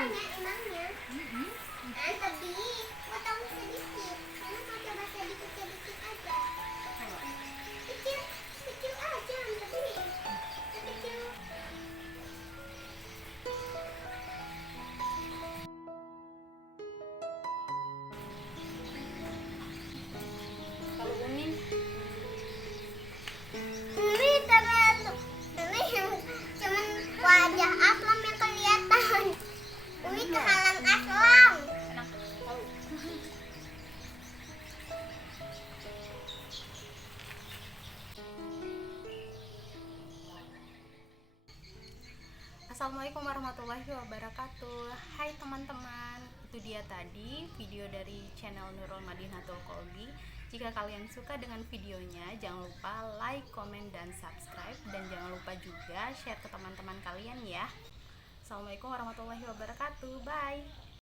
banyak emangnya. Tapi potong sedikit. Karena mau coba sedikit-sedikit aja. Kecil, kecil aja, tapi kecil. Kalau Umi Ini terlalu, ini yang cuman wajah Aslam yang kelihatan. Ini kehalang Aslam. enak tahu. Assalamualaikum warahmatullahi wabarakatuh. Hai teman-teman, itu dia tadi video dari channel Nurul Madinatul Kolbi. Jika kalian suka dengan videonya, jangan lupa like, komen, dan subscribe. Dan jangan lupa juga share ke teman-teman kalian ya. Assalamualaikum warahmatullahi wabarakatuh. Bye.